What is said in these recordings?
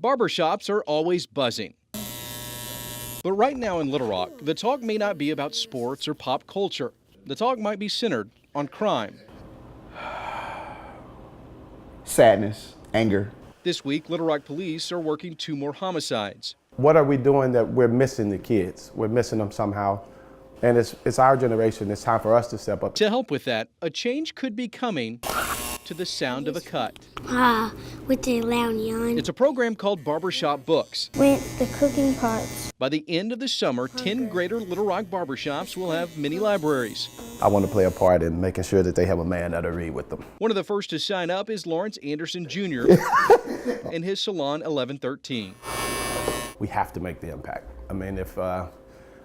Barbershops are always buzzing. But right now in Little Rock, the talk may not be about sports or pop culture. The talk might be centered on crime. Sadness, anger. This week, Little Rock police are working 2 more homicides. What are we doing that we're missing the kids? We're missing them somehow. And it's our generation. It's time for us to step up. To help with that, a change could be coming to the sound of a cut. With the loud yawn. It's a program called Barbershop Books. With the cooking parts. By the end of the summer, 10 greater Little Rock barbershops will have mini libraries. I want to play a part in making sure that they have a man that'll read with them. One of the first to sign up is Lawrence Anderson Jr. and his salon 1113. We have to make the impact. I mean, if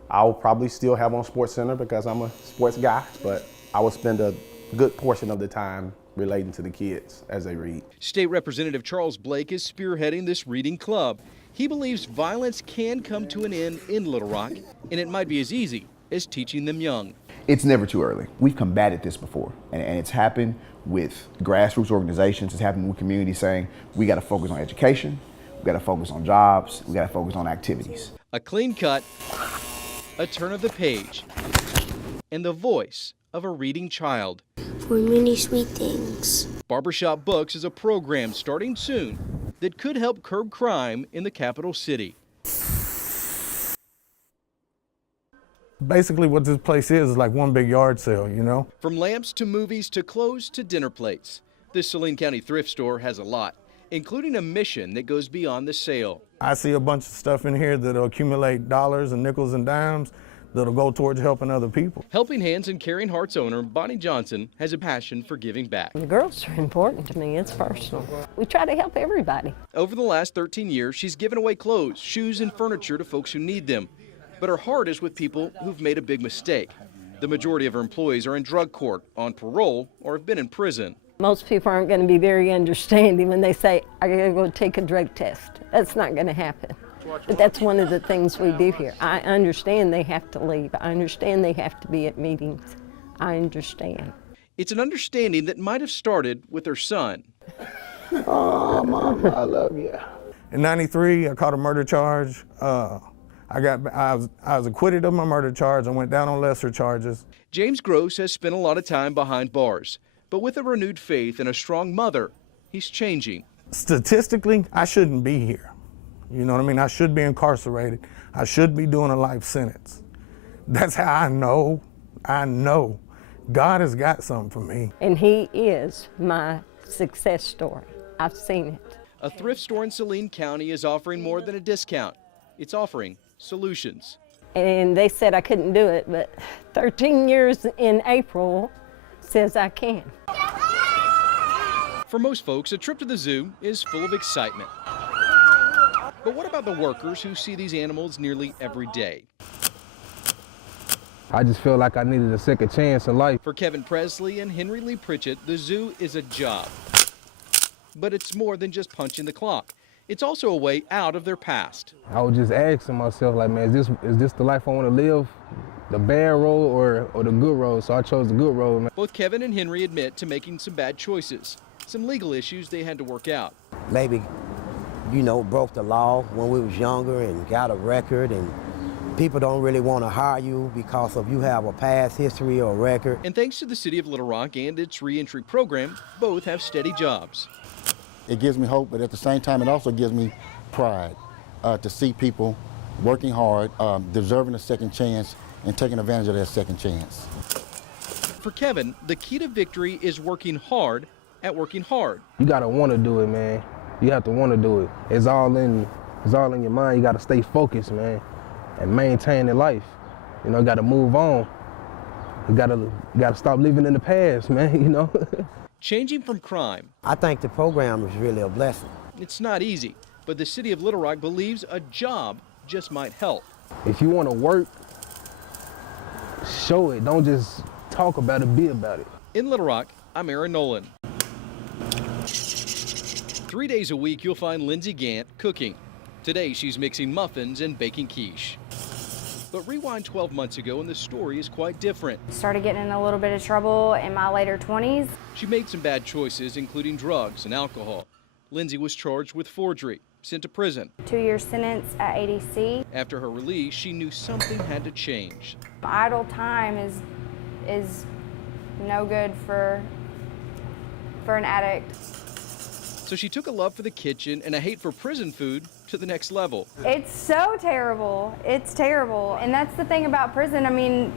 I'll probably still have on Sports Center because I'm a sports guy, but I will spend a good portion of the time relating to the kids as they read. State Representative Charles Blake is spearheading this reading club. He believes violence can come to an end in Little Rock, and it might be as easy as teaching them young. It's never too early. We've combated this before, and it's happened with grassroots organizations. It's happened with communities saying we got to focus on education, we got to focus on jobs, we got to focus on activities. A clean cut, a turn of the page, and the voice of a reading child. For many sweet things. Barbershop Books is a program starting soon that could help curb crime in the capital city. Basically what this place is like one big yard sale, you know? From lamps to movies to clothes to dinner plates, this Saline County Thrift Store has a lot, including a mission that goes beyond the sale. I see a bunch of stuff in here that'll accumulate dollars and nickels and dimes that'll go towards helping other people. Helping Hands and Caring Hearts owner Bonnie Johnson has a passion for giving back. The girls are important to me. It's personal. We try to help everybody. Over the last 13 years, she's given away clothes, shoes, and furniture to folks who need them. But her heart is with people who've made a big mistake. The majority of her employees are in drug court, on parole, or have been in prison. Most people aren't going to be very understanding when they say, I gotta go take a drug test. That's not going to happen. But that's one of the things we do here. I understand they have to leave. I understand they have to be at meetings. I understand. It's an understanding that might have started with her son. Oh, Mom, I love you. In '93, I caught a murder charge. I was acquitted of my murder charge. I went down on lesser charges. James Gross has spent a lot of time behind bars, but with a renewed faith and a strong mother, he's changing. Statistically, I shouldn't be here. You know what I mean? I should be incarcerated. I should be doing a life sentence. That's how I know God has got something for me. And he is my success story. I've seen it. A thrift store in Saline County is offering more than a discount. It's offering solutions. And they said I couldn't do it, but 13 years in April says I can. For most folks, a trip to the zoo is full of excitement. But what about the workers who see these animals nearly every day? I just feel like I needed a second chance in life. For Kevin Presley and Henry Lee Pritchett, the zoo is a job. But it's more than just punching the clock. It's also a way out of their past. I was just asking myself, like, man, is this the life I want to live? The bad road or the good road? So I chose the good road, man. Both Kevin and Henry admit to making some bad choices, some legal issues they had to work out. Maybe, broke the law when we was younger and got a record, and people don't really want to hire you because of you have a past history or record. And thanks to the City of Little Rock and its reentry program, both have steady jobs. It gives me hope, but at the same time, it also gives me pride to see people working hard, deserving a second chance, and taking advantage of that second chance. For Kevin, the key to victory is working hard at working hard. You gotta want to do it, man. You have to want to do it. It's all in your mind. You gotta stay focused, man, and maintain the life. You gotta move on. You gotta stop living in the past, man. Changing from crime. I think the program is really a blessing. It's not easy, but the City of Little Rock believes a job just might help. If you want to work, show it. Don't just talk about it, be about it. In Little Rock, I'm Aaron Nolan. 3 days a week, you'll find Lindsay Gant cooking. Today, she's mixing muffins and baking quiche. But rewind 12 months ago, and the story is quite different. Started getting in a little bit of trouble in my later 20s. She made some bad choices, including drugs and alcohol. Lindsay was charged with forgery. sent to prison. 2-year sentence at ADC. After her release, she knew something had to change. Idle time is no good for an addict. So she took a love for the kitchen and a hate for prison food to the next level. It's so terrible. It's terrible. And that's the thing about prison. I mean,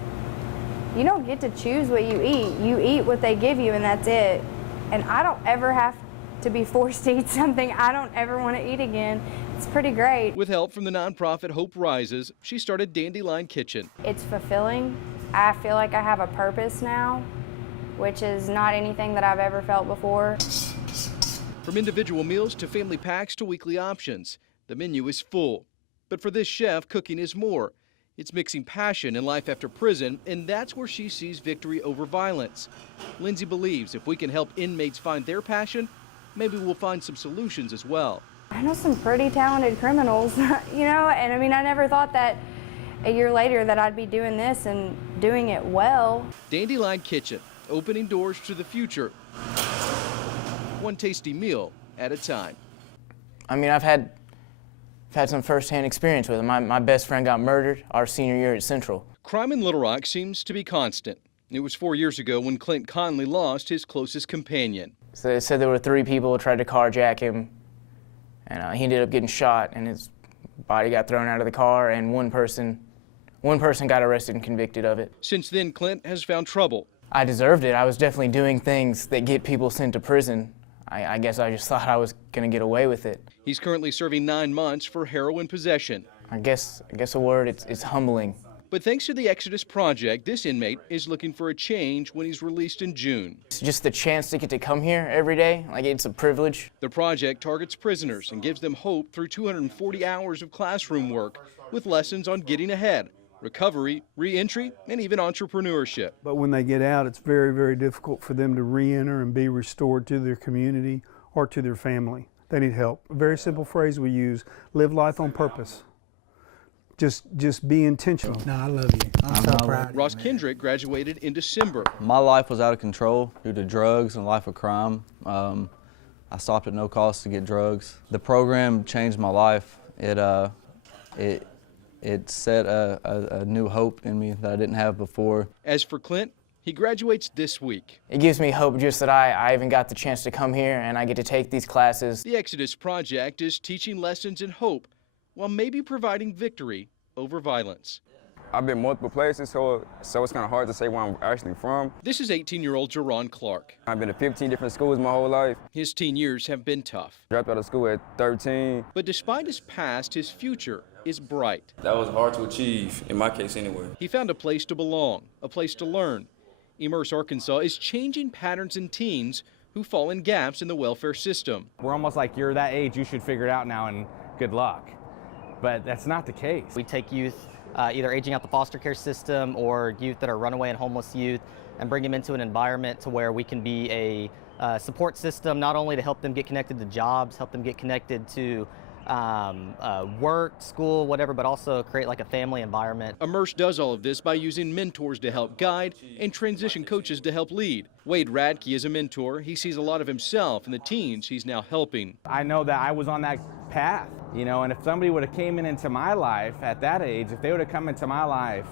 you don't get to choose what you eat. You eat what they give you, and that's it. And I don't ever have to be forced to eat something I don't ever want to eat again. It's pretty great. With help from the nonprofit Hope Rises, she started Dandelion Kitchen. It's fulfilling. I feel like I have a purpose now, which is not anything that I've ever felt before. From individual meals to family packs to weekly options, the menu is full. But for this chef, cooking is more. It's mixing passion and life after prison, and that's where she sees victory over violence. Lindsay believes if we can help inmates find their passion, maybe we'll find some solutions as well. I know some pretty talented criminals, you know, and I mean, I never thought that a year later that I'd be doing this and doing it well. Dandelion Kitchen, opening doors to the future, one tasty meal at a time. I mean, I've had some firsthand experience with it. My best friend got murdered our senior year at Central. Crime in Little Rock seems to be constant. It was 4 years ago when Clint Conley lost his closest companion. So they said there were 3 people who tried to carjack him, and he ended up getting shot, and his body got thrown out of the car, and one person got arrested and convicted of it. Since then, Clint has found trouble. I deserved it. I was definitely doing things that get people sent to prison. I guess I just thought I was going to get away with it. He's currently serving 9 months for heroin possession. I guess a word, it's humbling. But thanks to the Exodus Project, this inmate is looking for a change when he's released in June. It's just the chance to get to come here every day, like it's a privilege. The project targets prisoners and gives them hope through 240 hours of classroom work with lessons on getting ahead, recovery, re-entry, and even entrepreneurship. But when they get out, it's very, very difficult for them to re-enter and be restored to their community or to their family. They need help. A very simple phrase we use, live life on purpose. Just be intentional. No, I love you. I'm so proud of you, Ross man. Kendrick graduated in December. My life was out of control due to drugs and a life of crime. I stopped at no cost to get drugs. The program changed my life. It set a new hope in me that I didn't have before. As for Clint, he graduates this week. It gives me hope just that I even got the chance to come here and I get to take these classes. The Exodus Project is teaching lessons in hope while maybe providing victory over violence. I've been multiple places, so it's kind of hard to say where I'm actually from. This is 18-year-old Jerron Clark. I've been to 15 different schools my whole life. His teen years have been tough. Dropped out of school at 13. But despite his past, his future is bright. That was hard to achieve, in my case anyway. He found a place to belong, a place to learn. Immerse Arkansas is changing patterns in teens who fall in gaps in the welfare system. We're almost like, you're that age, you should figure it out now and good luck. But that's not the case. We take youth either aging out the foster care system or youth that are runaway and homeless youth and bring them into an environment to where we can be a support system, not only to help them get connected to jobs, help them get connected to work, school, whatever, but also create like a family environment. Immerse does all of this by using mentors to help guide and transition coaches to help lead. Wade Radke is a mentor. He sees a lot of himself in the teens he's now helping. I know that I was on that path, you know, and if somebody would have came into my life at that age, if they would have come into my life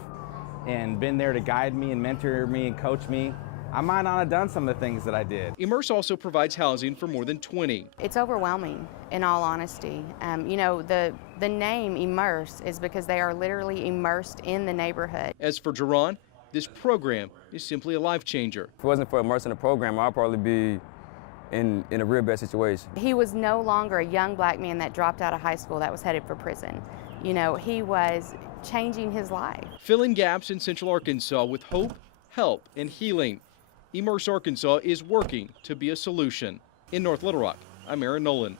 and been there to guide me and mentor me and coach me, I might not have done some of the things that I did. Immerse also provides housing for more than 20. It's overwhelming, in all honesty. You know, the name Immerse is because they are literally immersed in the neighborhood. As for Jerron, this program is simply a life changer. If it wasn't for Immerse in the program, I'd probably be in a real bad situation. He was no longer a young black man that dropped out of high school that was headed for prison. You know, he was changing his life. Filling gaps in Central Arkansas with hope, help, and healing. Immerse Arkansas is working to be a solution. In North Little Rock, I'm Aaron Nolan.